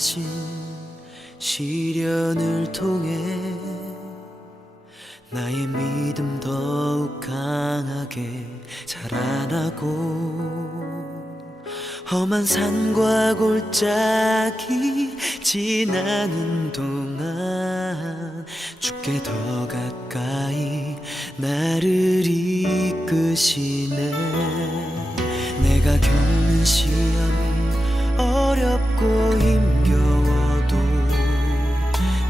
하신 시련을 통해 나의 믿음 더욱 강하게 자라나고 험한 산과 골짜기 지나는 동안 주께 더 가까이 나를 이끄시네. 내가 겪는 시험이 어렵고 힘겨워도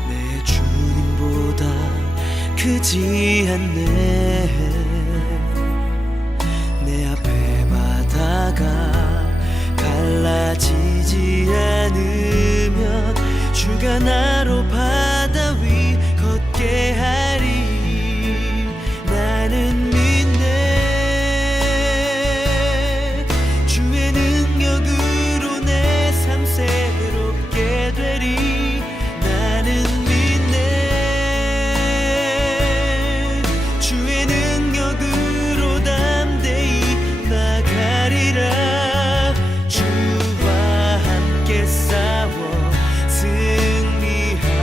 내 주님보다 크지 않네. 내 앞에 바다가 갈라지지 않으면 주가 나로 바다 위 걷게 하리. 나는 믿네. 주의 능력으로 내 삶 새롭게 되리. 나는 믿네. 주의 능력으로 담대히 나가리라. 주와 함께 싸워 승리하리라.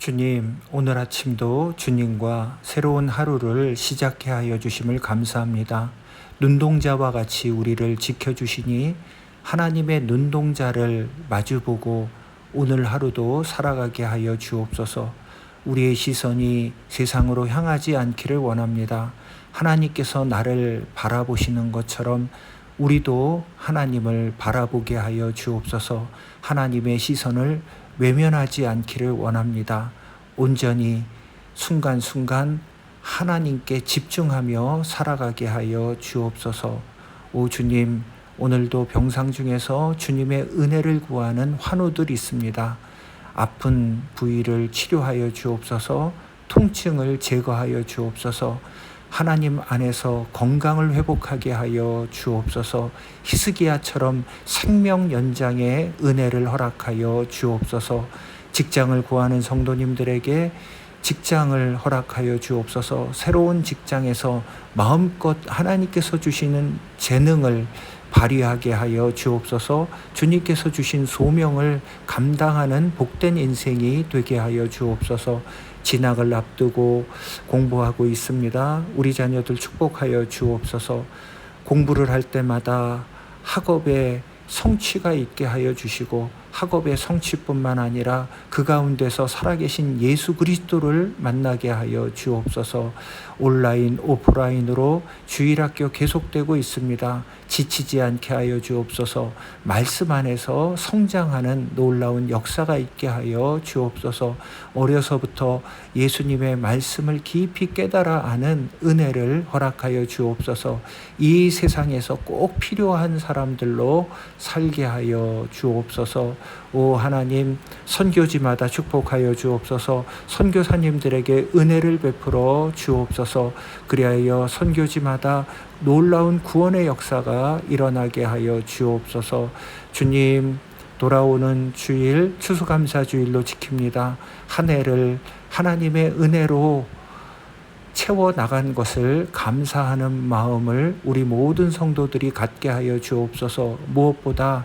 주님, 오늘 아침도 주님과 새로운 하루를 시작해 하여 주심을 감사합니다. 눈동자와 같이 우리를 지켜주시니 하나님의 눈동자를 마주보고 오늘 하루도 살아가게 하여 주옵소서. 우리의 시선이 세상으로 향하지 않기를 원합니다. 하나님께서 나를 바라보시는 것처럼 우리도 하나님을 바라보게 하여 주옵소서. 하나님의 시선을 외면하지 않기를 원합니다. 온전히 순간순간 하나님께 집중하며 살아가게 하여 주옵소서. 오 주님, 오늘도 병상 중에서 주님의 은혜를 구하는 환우들이 있습니다. 아픈 부위를 치료하여 주옵소서. 통증을 제거하여 주옵소서. 하나님 안에서 건강을 회복하게 하여 주옵소서. 히스기야처럼 생명 연장의 은혜를 허락하여 주옵소서. 직장을 구하는 성도님들에게 직장을 허락하여 주옵소서. 새로운 직장에서 마음껏 하나님께서 주시는 재능을 발휘하게 하여 주옵소서. 주님께서 주신 소명을 감당하는 복된 인생이 되게 하여 주옵소서. 진학을 앞두고 공부하고 있습니다. 우리 자녀들 축복하여 주옵소서. 공부를 할 때마다 학업에 성취가 있게 하여 주시고 학업의 성취뿐만 아니라 그 가운데서 살아계신 예수 그리스도를 만나게 하여 주옵소서. 온라인, 오프라인으로 주일학교 계속되고 있습니다. 지치지 않게 하여 주옵소서. 말씀 안에서 성장하는 놀라운 역사가 있게 하여 주옵소서. 어려서부터 예수님의 말씀을 깊이 깨달아 아는 은혜를 허락하여 주옵소서. 이 세상에서 꼭 필요한 사람들로 살게 하여 주옵소서. 오 하나님, 선교지마다 축복하여 주옵소서. 선교사님들에게 은혜를 베풀어 주옵소서. 그리하여 선교지마다 놀라운 구원의 역사가 일어나게 하여 주옵소서. 주님, 돌아오는 주일 추수감사주일로 지킵니다. 한 해를 하나님의 은혜로 채워나간 것을 감사하는 마음을 우리 모든 성도들이 갖게 하여 주옵소서. 무엇보다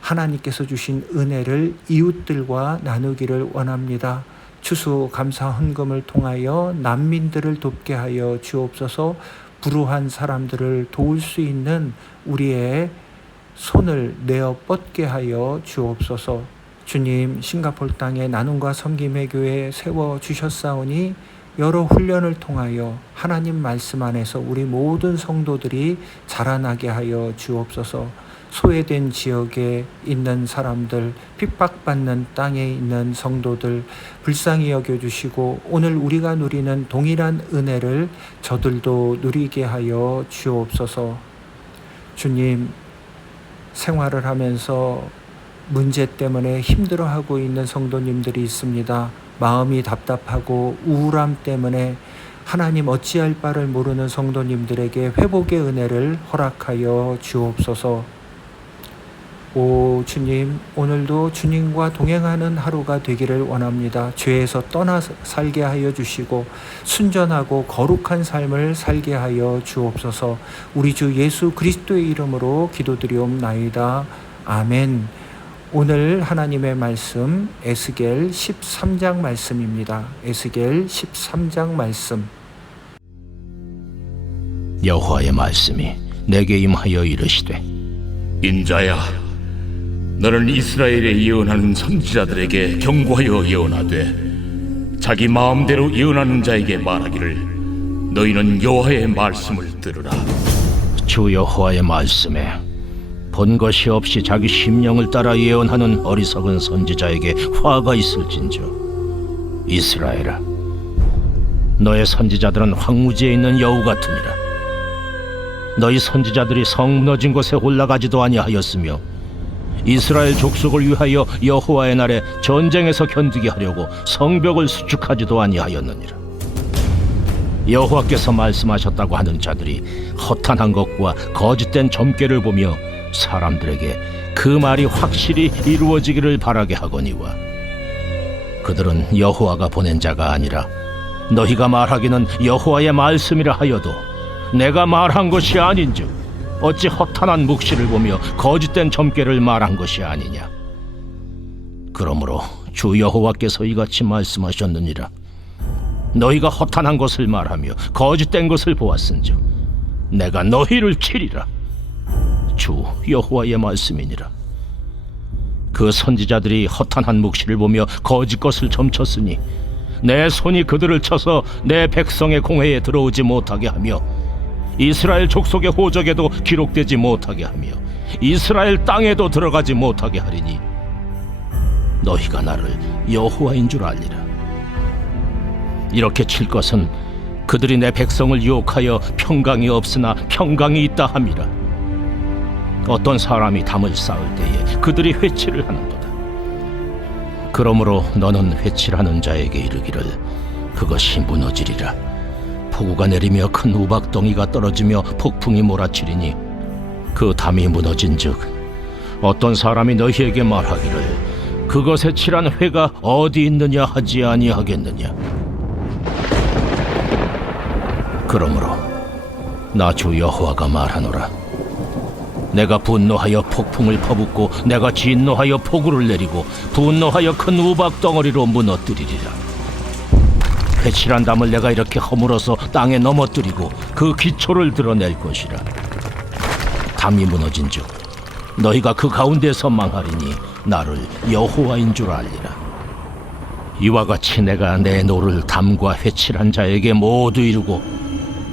하나님께서 주신 은혜를 이웃들과 나누기를 원합니다. 추수감사 헌금을 통하여 난민들을 돕게 하여 주옵소서. 불우한 사람들을 도울 수 있는 우리의 손을 내어 뻗게 하여 주옵소서. 주님, 싱가포르 땅에 나눔과 섬김의 교회 세워주셨사오니 여러 훈련을 통하여 하나님 말씀 안에서 우리 모든 성도들이 자라나게 하여 주옵소서. 소외된 지역에 있는 사람들, 핍박받는 땅에 있는 성도들 불쌍히 여겨주시고 오늘 우리가 누리는 동일한 은혜를 저들도 누리게 하여 주옵소서. 주님, 생활을 하면서 문제 때문에 힘들어하고 있는 성도님들이 있습니다. 마음이 답답하고 우울함 때문에 하나님 어찌할 바를 모르는 성도님들에게 회복의 은혜를 허락하여 주옵소서. 오 주님, 오늘도 주님과 동행하는 하루가 되기를 원합니다. 죄에서 떠나 살게 하여 주시고 순전하고 거룩한 삶을 살게 하여 주옵소서. 우리 주 예수 그리스도의 이름으로 기도드리옵나이다. 아멘. 오늘 하나님의 말씀 에스겔 13장 말씀입니다. 에스겔 13장 말씀. 여호와의 말씀이 내게 임하여 이르시되, 인자야, 너는 이스라엘에 예언하는 선지자들에게 경고하여 예언하되 자기 마음대로 예언하는 자에게 말하기를 너희는 여호와의 말씀을 들으라. 주 여호와의 말씀에 본 것이 없이 자기 심령을 따라 예언하는 어리석은 선지자에게 화가 있을진저. 이스라엘아, 너의 선지자들은 황무지에 있는 여우 같으니라. 너희 선지자들이 성 무너진 곳에 올라가지도 아니하였으며 이스라엘 족속을 위하여 여호와의 날에 전쟁에서 견디게 하려고 성벽을 수축하지도 아니하였느니라. 여호와께서 말씀하셨다고 하는 자들이 허탄한 것과 거짓된 점괘를 보며 사람들에게 그 말이 확실히 이루어지기를 바라게 하거니와, 그들은 여호와가 보낸 자가 아니라 너희가 말하기는 여호와의 말씀이라 하여도 내가 말한 것이 아닌즉 어찌 허탄한 묵시를 보며 거짓된 점괘를 말한 것이 아니냐. 그러므로 주 여호와께서 이같이 말씀하셨느니라. 너희가 허탄한 것을 말하며 거짓된 것을 보았은즉 내가 너희를 치리라. 주 여호와의 말씀이니라. 그 선지자들이 허탄한 묵시를 보며 거짓 것을 점쳤으니 내 손이 그들을 쳐서 내 백성의 공회에 들어오지 못하게 하며 이스라엘 족속의 호적에도 기록되지 못하게 하며 이스라엘 땅에도 들어가지 못하게 하리니 너희가 나를 여호와인 줄 알리라. 이렇게 칠 것은 그들이 내 백성을 유혹하여 평강이 없으나 평강이 있다 함이라. 어떤 사람이 담을 쌓을 때에 그들이 회치를 하는도다. 그러므로 너는 회칠하는 자에게 이르기를 그것이 무너지리라. 폭우가 내리며 큰 우박덩이가 떨어지며 폭풍이 몰아치리니 그 담이 무너진즉 어떤 사람이 너희에게 말하기를 그것에 칠한 회가 어디 있느냐 하지 아니하겠느냐. 그러므로 나 주 여호와가 말하노라. 내가 분노하여 폭풍을 퍼붓고 내가 진노하여 폭우를 내리고 분노하여 큰 우박 덩어리로 무너뜨리리라. 회칠한 담을 내가 이렇게 허물어서 땅에 넘어뜨리고 그 기초를 드러낼 것이라. 담이 무너진즉 너희가 그 가운데서 망하리니 나를 여호와인 줄 알리라. 이와 같이 내가 내 노를 담과 회칠한 자에게 모두 이루고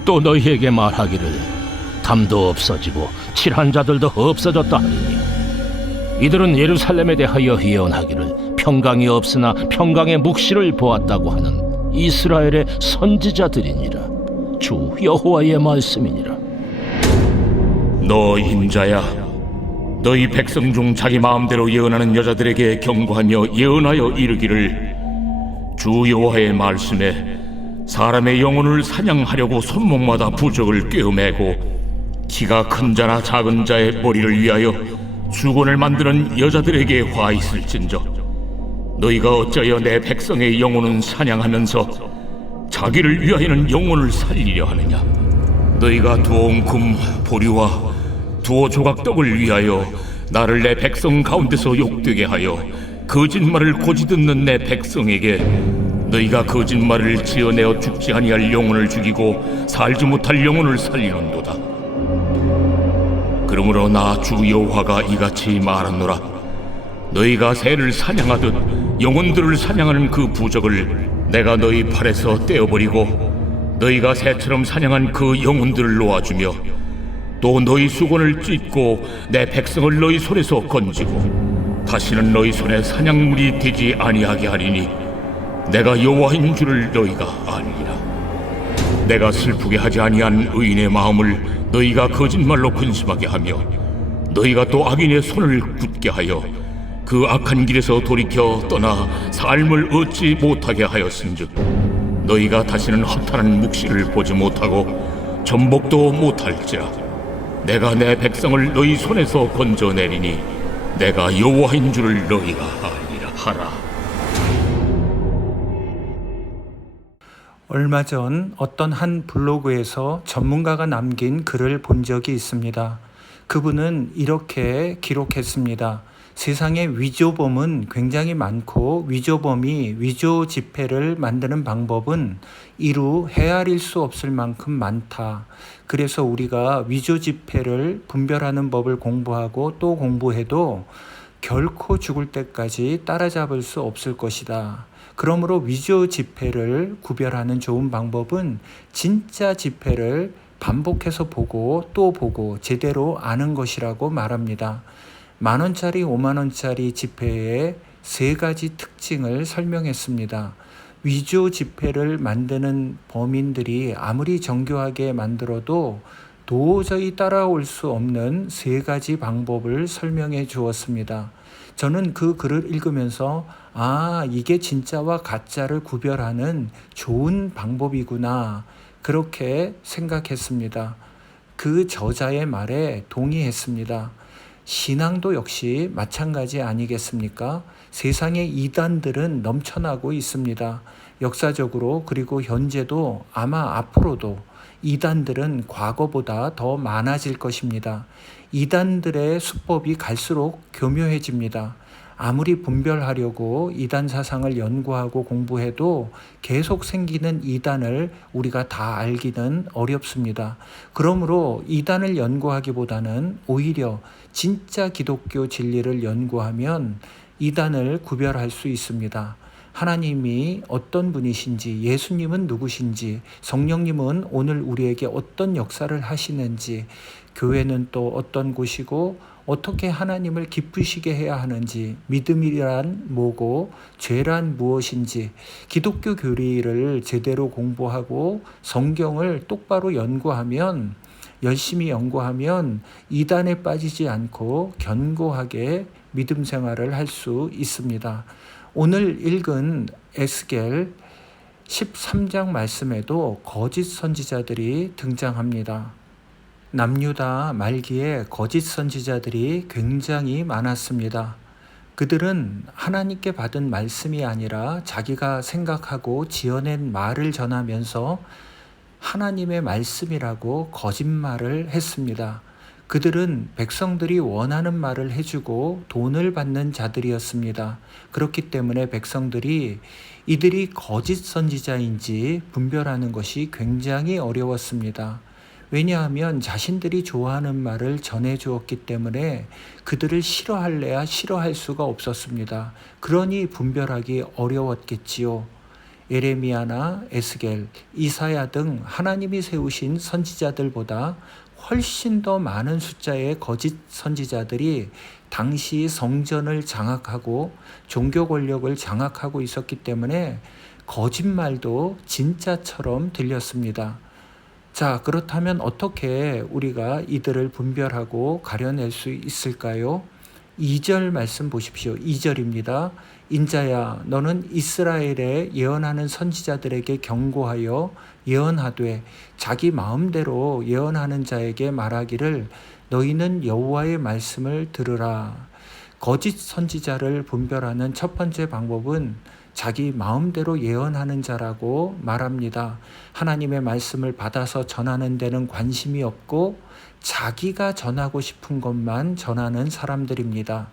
또 너희에게 말하기를 담도 없어지고 칠한 자들도 없어졌다 하리니 이들은 예루살렘에 대하여 예언하기를 평강이 없으나 평강의 묵시를 보았다고 하는 이스라엘의 선지자들이니라. 주 여호와의 말씀이니라. 너 인자야, 너희 백성 중 자기 마음대로 예언하는 여자들에게 경고하며 예언하여 이르기를 주 여호와의 말씀에 사람의 영혼을 사냥하려고 손목마다 부적을 꿰어매고 키가 큰 자나 작은 자의 머리를 위하여 주곤을 만드는 여자들에게 화 있을진저 너희가 어찌하여 내 백성의 영혼은 사냥하면서 자기를 위하여는 영혼을 살리려 하느냐. 너희가 두어온 금 보리와 두어 조각 떡을 위하여 나를 내 백성 가운데서 욕되게 하여 거짓말을 고지 듣는 내 백성에게 너희가 거짓말을 지어내어 죽지 아니할 영혼을 죽이고 살지 못할 영혼을 살리는도다. 그러므로 나 주 여호와가 이같이 말하노라. 너희가 새를 사냥하듯 영혼들을 사냥하는 그 부적을 내가 너희 팔에서 떼어버리고 너희가 새처럼 사냥한 그 영혼들을 놓아주며 또 너희 수건을 찢고 내 백성을 너희 손에서 건지고 다시는 너희 손에 사냥물이 되지 아니하게 하리니 내가 여호와인 줄을 너희가 아니라. 내가 슬프게 하지 아니한 의인의 마음을 너희가 거짓말로 근심하게 하며 너희가 또 악인의 손을 굳게 하여 그 악한 길에서 돌이켜 떠나 삶을 얻지 못하게 하였은즉 너희가 다시는 허탄한 묵시를 보지 못하고 전복도 못할지라. 내가 내 백성을 너희 손에서 건져내리니 내가 여호와인 줄을 너희가 아니라 하라. 얼마 전 어떤 한 블로그에서 전문가가 남긴 글을 본 적이 있습니다. 그분은 이렇게 기록했습니다. 세상에 위조범은 굉장히 많고 위조범이 위조 지폐를 만드는 방법은 이루 헤아릴 수 없을 만큼 많다. 그래서 우리가 위조 지폐를 분별하는 법을 공부하고 또 공부해도 결코 죽을 때까지 따라잡을 수 없을 것이다. 그러므로 위조 지폐를 구별하는 좋은 방법은 진짜 지폐를 반복해서 보고 또 보고 제대로 아는 것이라고 말합니다. 10,000원짜리, 50,000원짜리 지폐의 3가지 특징을 설명했습니다. 위조 지폐를 만드는 범인들이 아무리 정교하게 만들어도 도저히 따라올 수 없는 3가지 방법을 설명해 주었습니다. 저는 그 글을 읽으면서 이게 진짜와 가짜를 구별하는 좋은 방법이구나 그렇게 생각했습니다. 그 저자의 말에 동의했습니다. 신앙도 역시 마찬가지 아니겠습니까? 세상에 이단들은 넘쳐나고 있습니다. 역사적으로 그리고 현재도 아마 앞으로도 이단들은 과거보다 더 많아질 것입니다. 이단들의 수법이 갈수록 교묘해집니다. 아무리 분별하려고 이단 사상을 연구하고 공부해도 계속 생기는 이단을 우리가 다 알기는 어렵습니다. 그러므로 이단을 연구하기보다는 오히려 진짜 기독교 진리를 연구하면 이단을 구별할 수 있습니다. 하나님이 어떤 분이신지, 예수님은 누구신지, 성령님은 오늘 우리에게 어떤 역사를 하시는지, 교회는 또 어떤 곳이고 어떻게 하나님을 기쁘시게 해야 하는지, 믿음이란 뭐고 죄란 무엇인지, 기독교 교리를 제대로 공부하고 성경을 똑바로 연구하면, 열심히 연구하면 이단에 빠지지 않고 견고하게 믿음 생활을 할 수 있습니다. 오늘 읽은 에스겔 13장 말씀에도 거짓 선지자들이 등장합니다. 남유다 말기에 거짓 선지자들이 굉장히 많았습니다. 그들은 하나님께 받은 말씀이 아니라 자기가 생각하고 지어낸 말을 전하면서 하나님의 말씀이라고 거짓말을 했습니다. 그들은 백성들이 원하는 말을 해주고 돈을 받는 자들이었습니다. 그렇기 때문에 백성들이 이들이 거짓 선지자인지 분별하는 것이 굉장히 어려웠습니다. 왜냐하면 자신들이 좋아하는 말을 전해주었기 때문에 그들을 싫어할래야 싫어할 수가 없었습니다. 그러니 분별하기 어려웠겠지요. 예레미야나 에스겔, 이사야 등 하나님이 세우신 선지자들보다 훨씬 더 많은 숫자의 거짓 선지자들이 당시 성전을 장악하고 종교 권력을 장악하고 있었기 때문에 거짓말도 진짜처럼 들렸습니다. 자, 그렇다면 어떻게 우리가 이들을 분별하고 가려낼 수 있을까요? 2절 말씀 보십시오. 2절입니다. 인자야, 너는 이스라엘에 예언하는 선지자들에게 경고하여 예언하되 자기 마음대로 예언하는 자에게 말하기를 너희는 여호와의 말씀을 들으라. 거짓 선지자를 분별하는 첫 번째 방법은 자기 마음대로 예언하는 자라고 말합니다. 하나님의 말씀을 받아서 전하는 데는 관심이 없고 자기가 전하고 싶은 것만 전하는 사람들입니다.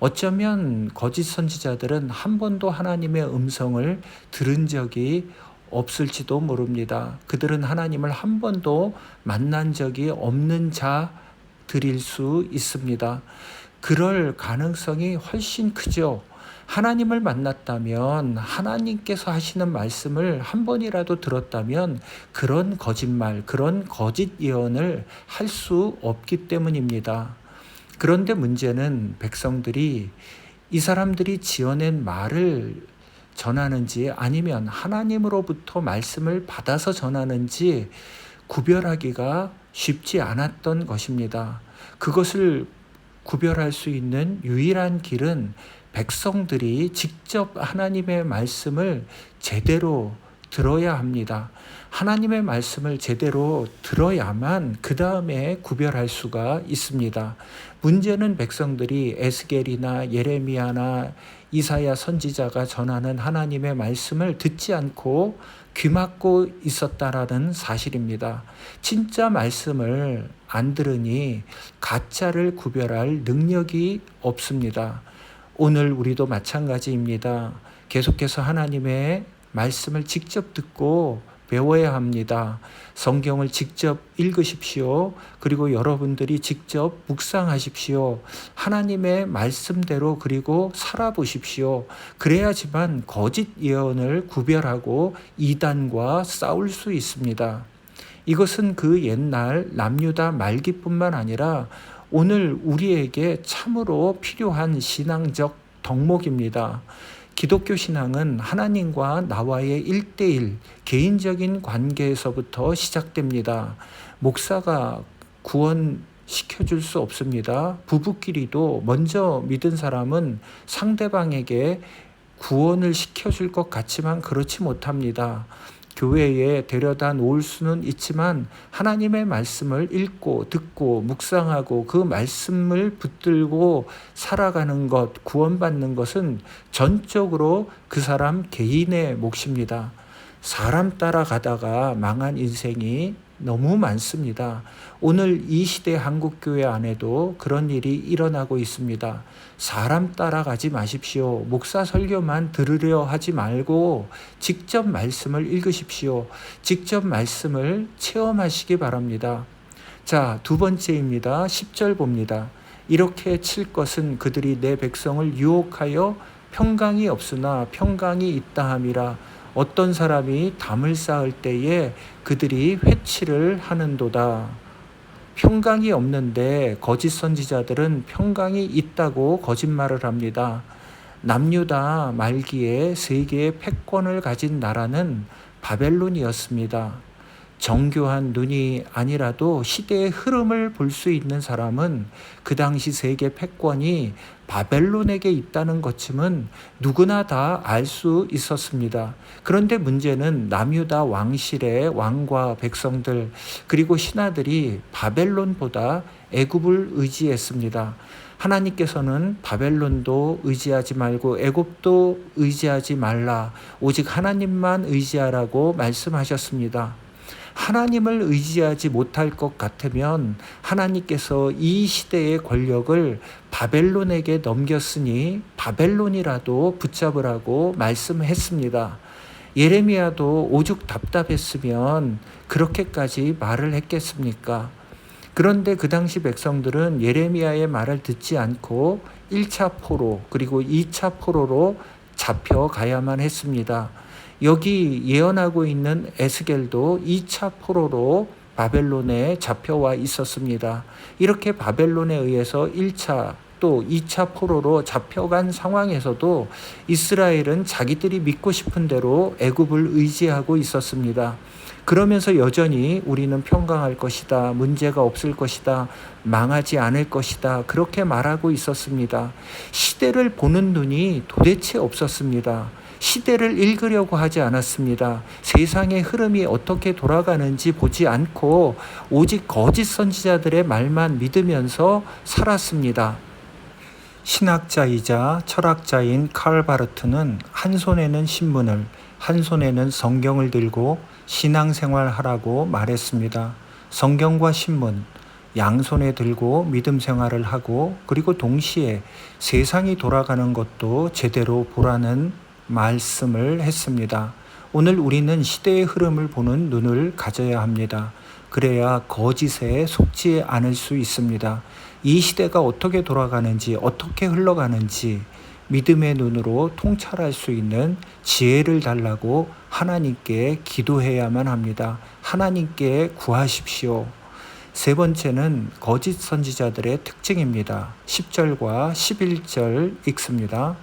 어쩌면 거짓 선지자들은 한 번도 하나님의 음성을 들은 적이 없을지도 모릅니다. 그들은 하나님을 한 번도 만난 적이 없는 자들일 수 있습니다. 그럴 가능성이 훨씬 크죠. 하나님을 만났다면, 하나님께서 하시는 말씀을 한 번이라도 들었다면 그런 거짓말, 그런 거짓 예언을 할 수 없기 때문입니다. 그런데 문제는 백성들이 이 사람들이 지어낸 말을 전하는지 아니면 하나님으로부터 말씀을 받아서 전하는지 구별하기가 쉽지 않았던 것입니다. 그것을 구별할 수 있는 유일한 길은 백성들이 직접 하나님의 말씀을 제대로 들어야 합니다. 하나님의 말씀을 제대로 들어야만 그 다음에 구별할 수가 있습니다. 문제는 백성들이 에스겔이나 예레미야나 이사야 선지자가 전하는 하나님의 말씀을 듣지 않고 귀막고 있었다라는 사실입니다. 진짜 말씀을 안 들으니 가짜를 구별할 능력이 없습니다. 오늘 우리도 마찬가지입니다. 계속해서 하나님의 말씀을 직접 듣고 배워야 합니다. 성경을 직접 읽으십시오. 그리고 여러분들이 직접 묵상하십시오. 하나님의 말씀대로 그리고 살아보십시오. 그래야지만 거짓 예언을 구별하고 이단과 싸울 수 있습니다. 이것은 그 옛날 남유다 말기뿐만 아니라 오늘 우리에게 참으로 필요한 신앙적 덕목입니다. 기독교 신앙은 하나님과 나와의 1:1 개인적인 관계에서부터 시작됩니다. 목사가 구원시켜줄 수 없습니다. 부부끼리도 먼저 믿은 사람은 상대방에게 구원을 시켜줄 것 같지만 그렇지 못합니다. 교회에 데려다 놓을 수는 있지만 하나님의 말씀을 읽고 듣고 묵상하고 그 말씀을 붙들고 살아가는 것, 구원받는 것은 전적으로 그 사람 개인의 몫입니다. 사람 따라가다가 망한 인생이 너무 많습니다. 오늘 이 시대 한국교회 안에도 그런 일이 일어나고 있습니다. 사람 따라가지 마십시오. 목사 설교만 들으려 하지 말고 직접 말씀을 읽으십시오. 직접 말씀을 체험하시기 바랍니다. 자, 두 번째입니다. 10절 봅니다. 이렇게 칠 것은 그들이 내 백성을 유혹하여 평강이 없으나 평강이 있다 함이라. 어떤 사람이 담을 쌓을 때에 그들이 회치를 하는도다. 평강이 없는데 거짓 선지자들은 평강이 있다고 거짓말을 합니다. 남유다 말기에 세계의 패권을 가진 나라는 바벨론이었습니다. 정교한 눈이 아니라도 시대의 흐름을 볼 수 있는 사람은 그 당시 세계 패권이 바벨론에게 있다는 것쯤은 누구나 다 알 수 있었습니다. 그런데 문제는 남유다 왕실의 왕과 백성들 그리고 신하들이 바벨론보다 애굽을 의지했습니다. 하나님께서는 바벨론도 의지하지 말고 애굽도 의지하지 말라. 오직 하나님만 의지하라고 말씀하셨습니다. 하나님을 의지하지 못할 것 같으면 하나님께서 이 시대의 권력을 바벨론에게 넘겼으니 바벨론이라도 붙잡으라고 말씀했습니다. 예레미야도 오죽 답답했으면 그렇게까지 말을 했겠습니까? 그런데 그 당시 백성들은 예레미야의 말을 듣지 않고 1차 포로 그리고 2차 포로로 잡혀가야만 했습니다. 여기 예언하고 있는 에스겔도 2차 포로로 바벨론에 잡혀와 있었습니다. 이렇게 바벨론에 의해서 1차 또 2차 포로로 잡혀간 상황에서도 이스라엘은 자기들이 믿고 싶은 대로 애굽을 의지하고 있었습니다. 그러면서 여전히 우리는 평강할 것이다, 문제가 없을 것이다, 망하지 않을 것이다 그렇게 말하고 있었습니다. 시대를 보는 눈이 도대체 없었습니다. 시대를 읽으려고 하지 않았습니다. 세상의 흐름이 어떻게 돌아가는지 보지 않고 오직 거짓 선지자들의 말만 믿으면서 살았습니다. 신학자이자 철학자인 칼 바르트는 한 손에는 신문을 한 손에는 성경을 들고 신앙생활하라고 말했습니다. 성경과 신문 양손에 들고 믿음 생활을 하고 그리고 동시에 세상이 돌아가는 것도 제대로 보라는 말씀을 했습니다. 오늘 우리는 시대의 흐름을 보는 눈을 가져야 합니다. 그래야 거짓에 속지 않을 수 있습니다. 이 시대가 어떻게 돌아가는지 어떻게 흘러가는지 믿음의 눈으로 통찰할 수 있는 지혜를 달라고 하나님께 기도해야만 합니다. 하나님께 구하십시오. 세 번째는 거짓 선지자들의 특징입니다. 10절과 11절 읽습니다.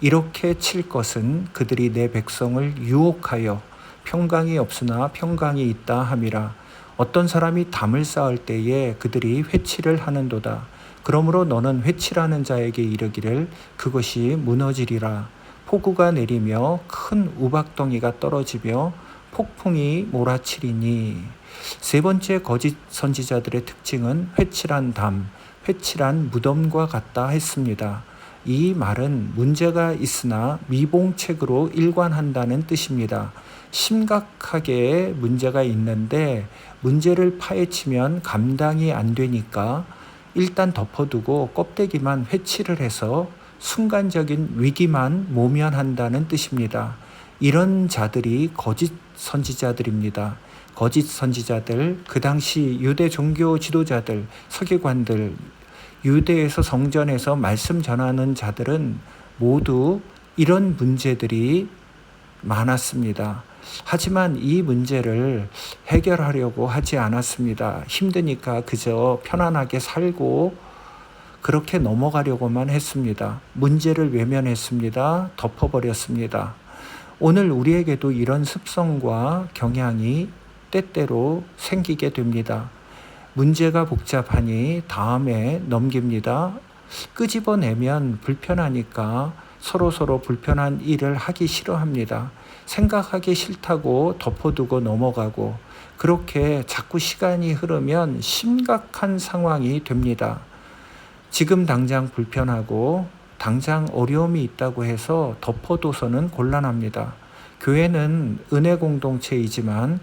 이렇게 칠 것은 그들이 내 백성을 유혹하여 평강이 없으나 평강이 있다 함이라. 어떤 사람이 담을 쌓을 때에 그들이 회치를 하는도다. 그러므로 너는 회치라는 자에게 이르기를 그것이 무너지리라. 폭우가 내리며 큰 우박덩이가 떨어지며 폭풍이 몰아치리니. 세 번째 거짓 선지자들의 특징은 회칠한 담, 회칠한 무덤과 같다 했습니다. 이 말은 문제가 있으나 미봉책으로 일관한다는 뜻입니다. 심각하게 문제가 있는데 문제를 파헤치면 감당이 안 되니까 일단 덮어두고 껍데기만 회칠을 해서 순간적인 위기만 모면한다는 뜻입니다. 이런 자들이 거짓 선지자들입니다. 거짓 선지자들, 그 당시 유대 종교 지도자들, 서기관들, 유대에서 성전에서 말씀 전하는 자들은 모두 이런 문제들이 많았습니다. 하지만 이 문제를 해결하려고 하지 않았습니다. 힘드니까 그저 편안하게 살고 그렇게 넘어가려고만 했습니다. 문제를 외면했습니다. 덮어버렸습니다. 오늘 우리에게도 이런 습성과 경향이 때때로 생기게 됩니다. 문제가 복잡하니 다음에 넘깁니다. 끄집어내면 불편하니까 서로 불편한 일을 하기 싫어합니다. 생각하기 싫다고 덮어두고 넘어가고 그렇게 자꾸 시간이 흐르면 심각한 상황이 됩니다. 지금 당장 불편하고 당장 어려움이 있다고 해서 덮어둬서는 곤란합니다. 교회는 은혜 공동체이지만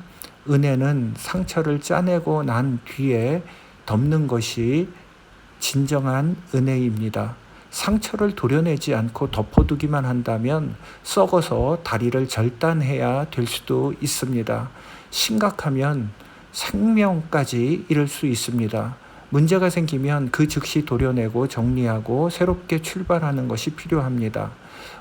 은혜는 상처를 짜내고 난 뒤에 덮는 것이 진정한 은혜입니다. 상처를 도려내지 않고 덮어두기만 한다면 썩어서 다리를 절단해야 될 수도 있습니다. 심각하면 생명까지 잃을 수 있습니다. 문제가 생기면 그 즉시 도려내고 정리하고 새롭게 출발하는 것이 필요합니다.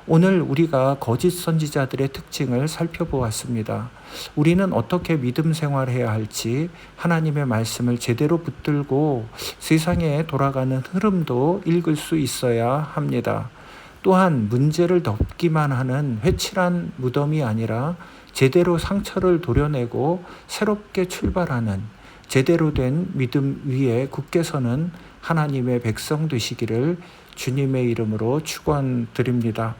오늘 우리가 거짓 선지자들의 특징을 살펴보았습니다. 우리는 어떻게 믿음 생활해야 할지 하나님의 말씀을 제대로 붙들고 세상에 돌아가는 흐름도 읽을 수 있어야 합니다. 또한 문제를 덮기만 하는 회칠한 무덤이 아니라 제대로 상처를 도려내고 새롭게 출발하는 제대로 된 믿음 위에 굳게 서는 하나님의 백성 되시기를 주님의 이름으로 축원드립니다.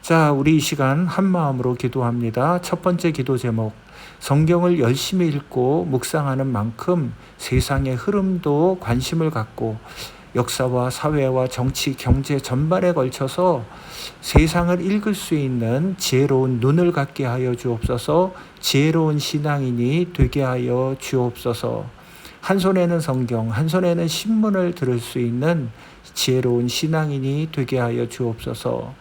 자, 우리 이 시간 한 마음으로 기도합니다. 첫 번째 기도 제목, 성경을 열심히 읽고 묵상하는 만큼 세상의 흐름도 관심을 갖고 역사와 사회와 정치, 경제 전반에 걸쳐서 세상을 읽을 수 있는 지혜로운 눈을 갖게 하여 주옵소서. 지혜로운 신앙인이 되게 하여 주옵소서. 한 손에는 성경, 한 손에는 신문을 들을 수 있는 지혜로운 신앙인이 되게 하여 주옵소서.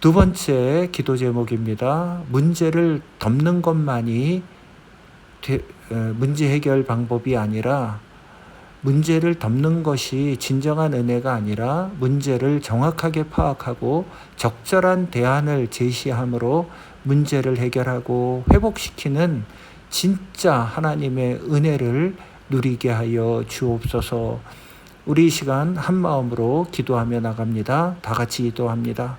두 번째 기도 제목입니다. 문제를 덮는 것만이 문제 해결 방법이 아니라 문제를 덮는 것이 진정한 은혜가 아니라 문제를 정확하게 파악하고 적절한 대안을 제시함으로 문제를 해결하고 회복시키는 진짜 하나님의 은혜를 누리게 하여 주옵소서. 우리 이 시간 한 마음으로 기도하며 나갑니다. 다 같이 기도합니다.